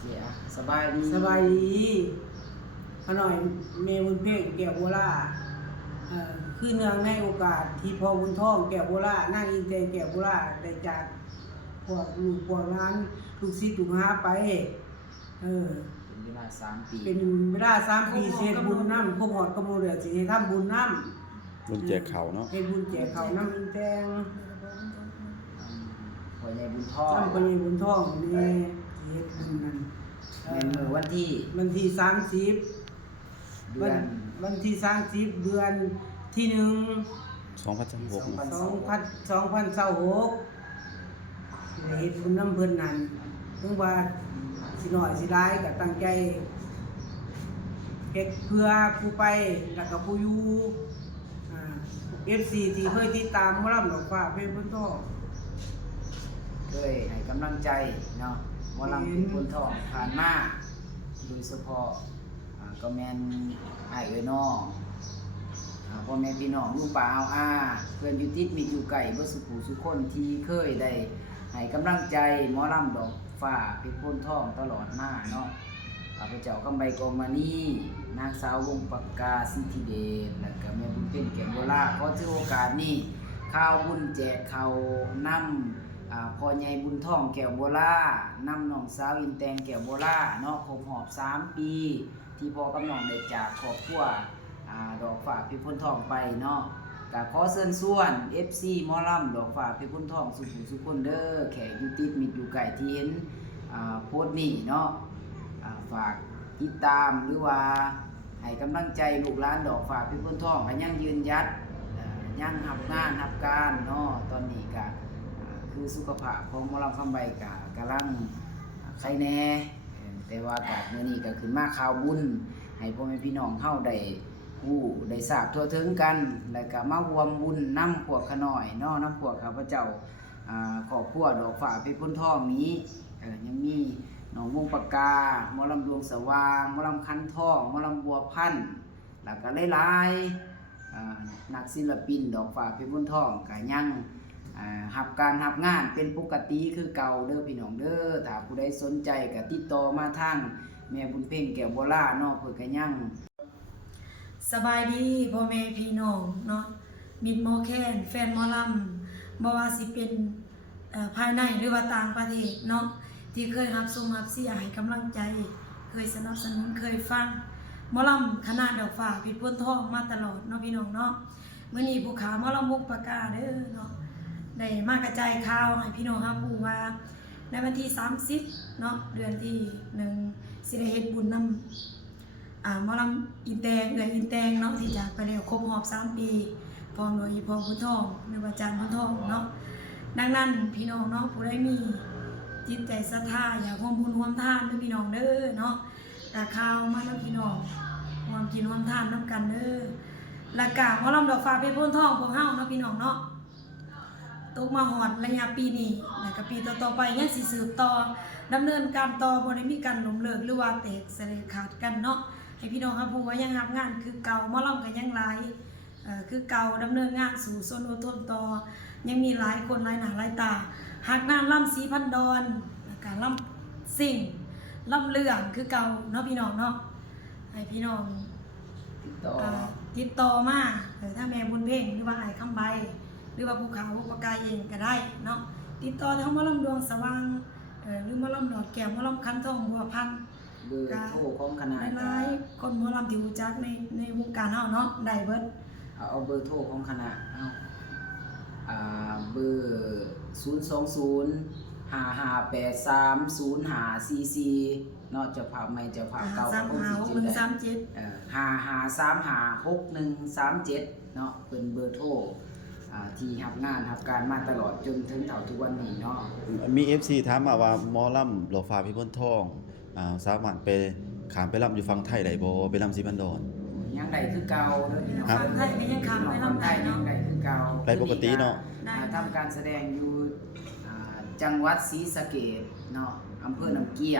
เจียสบายดี สบายดีขน่อยเมบุญเพ่งแก้วโบราคือเนื่องในโอกาสที่พ่อบุญท่องแก้วโบราณนางอินเตแก้วโบราณได้จากพวกลูกพวกหลานลูกศิษย์ลูกหาไปเป็นเวลา3 ปีเป็นเวลา3 ปีเฮ็ดบุญนำครบฮอดกำหนดแล้วสิให้ทำบุญนำบุญแจกข้าวเนาะเฮ็ดบุญแจกข้าวนำอินแตงพ่อใหญ่บุญท่อง ทำไปบุญท่องนี่เฮ็ดบุญนั่น ในมื้อวันที่30เดือน วันที่30เดือนที่1 2026 2026เฮ็ดบุญนำเพิ่นนั่นถึงว่าสิน้อยสิหลายก็ตั้งใจเฮ็ดเพื่อผู้ไปแล้วก็ผู้อยู่FC ที่เคยติดตามหมอลำดอกฟ้าเพชรบุญทอง เคยให้กำลังใจเนาะหมอลำเพชรบุญทองผ่านมาโดยเฉพาะก็แม่นอ้ายเอ้ยน้องพ่อแม่พี่น้องลูกป่าเอาอาเพื่อนอยู่ติดมิตรอยู่ไกลบ่สุขุสุคนที่เคยได้ให้กำลังใจหมอลำดอกฟ้าเพชรบุญทองตลอดมาเนาะข้าพเจ้ากำไบกองมานี่นางสาววงปากกาสิทธิเดชและก็แม่บุญเพ็ญแก่นโบราณขอถือโอกาสนี้ข้าวบุญแจกข้าวนำพ่อใหญ่บุญท่องแก้วโบราณนำน้องสาวอินแตงแก้วโบราณเนาะครบรอบ3 ปีที่พ่อกับน้องได้จากครอบครัวดอกฝากเพชรบุญทองไปเนาะก็ขอเชิญชวน FC หมอลำดอกฝากเพชรบุญทองสุขุสุคนเด้อแขกอยู่ติดมิตรอยู่ไกลที่เห็นโพสต์นี้เนาะฝากติดตามหรือว่าให้กำลังใจลูกหลานดอกฝากเพชรบุญทองก็ยังยืนยัดยังทำงานทำการเนาะตอนนี้ก็คือสุขภาพของหมอลำคำใบก็กำลังใครแน่แต่ว่าจากเมื่อนี้ก็ขึ้นมาข่าวบุญให้พ่อแม่พี่น้องเฮาได้ฮู้ได้ทราบทั่วถึงกันแล้วก็มารวมบุญนำพวกขน้อยเนาะนำพวกข้าพเจ้าครอบครัวดอกฝากเพชรบุญทองนี้ยังมีน้องวงปากกาหมอลำดวงสว่างหมอลำคันทองหมอลำบัวพันธุ์แล้วก็หลายๆนักศิลปินดอกฝากเพชรบุญทองก็ยังหับการหับงานเป็นปกติคือเก่าเด้อพี่น้องเด้อถ้าผู้ใดสนใจก็ติดต่อมาทางแม่บุญเพ็ญแก้วโบราณเนาะเพิ่นก็ยังสบายดีพ่อแม่พี่น้องเนาะมิตรหมอแคนแฟนหมอลำบ่ว่าสิเป็นภายในหรือว่าต่างประเทศเนาะที่เคยรับชมรับเสียให้กำลังใจเคยสนับสนุนเคยฟังหมอลำคณะดอกฟ้าเพชรบุญทองมาตลอดเนาะพี่น้องเนาะมื้อนี้ผู้ขาหมอลำวงปากกาเด้อเนาะได้มากระจายข่าวให้พี่น้องรับรู้ว่าในวันที่30เนาะเดือนที่1สิได้เฮ็ดบุญนำหมอลำอินแตงอินแตงเนาะที่จากไปแล้วครบรอบ3 ปีพร้อมโดยพ่อบุญทองหรือว่าอาจารย์บุญทองเนาะดังนั้นพี่น้องเนาะผู้ใดมีจิตใจศรัทธาอยากร่วมบุญร่วมทานด้วยพี่น้องเด้อเนาะแต่ข่าวมาแล้วพี่น้องร่วมกินร่วมทานนำกันเด้อและกะหมอลำดอกฟ้าเพชรบุญทองพวกเฮาเนาะพี่น้องเนาะตกมาฮอดระยะปีนี้แล้วก็ปีต่อๆไปยังสิสืบต่อดำเนินการต่อบ่ได้มีการล้มเลิกหรือว่าแตกสลายขาดกันเนาะให้พี่น้องครับผู้ว่ายังรับงานคือเก่าหมอลำก็ยังหลายคือเก่าดำเนินงานสู่ส่วนอดทนต่อยังมีหลายคนหลายหน้าหลายตาหากงานลำสีพันดอนแล้วก็ลำสิ่งลำเลื่องคือเก่าเนาะพี่น้องเนาะให้พี่น้องติดต่อมาถ้าแม่บุญเพ่งหรือว่าไอ้คำใบหรือว่าภูเขาปากกาเองก็ได้เนาะติดต่อทั้งหมอลำดวงสว่างหรือหมอลำดอดแก้วหมอลำคันทองบัวพันธุ์เบอร์โทรของคณะหลายๆคนหมอลำที่รู้จักในวงการเฮาเนาะได้เบิดเอาเบอร์โทรของคณะเบอร์02055830544เนาะจะพาไม่จะพาเก่าก็คงสิ553137เนาะเป็นเบอร์โทรที่รับงานรับการมาตลอดจนถึงเท่าทุกวันนี้เนาะมี FC ถามมาว่าหมอลำดอกฟ้าเพชรบุญทองสามารถไปขามไปลำอยู่ฝั่งไทยได้บ่ไปลำสีพันดอนยังได้คือเก่าเด้อพี่น้องฝั่งไทยก็ยังขามไปลำไทยเนาะได้คือเก่าไปปกติเนาะทำการแสดงอยู่จังหวัดศรีสะเกษเนาะอำเภอน้ำเกี้ย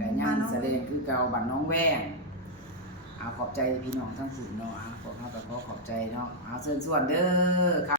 ก็ยังแสดงคือเก่าบ้านน้องแว้งขอบใจพี่น้องทั้งสุดเนาะพวกเราก็ขอบใจเนาะเชิญชวนเด้อ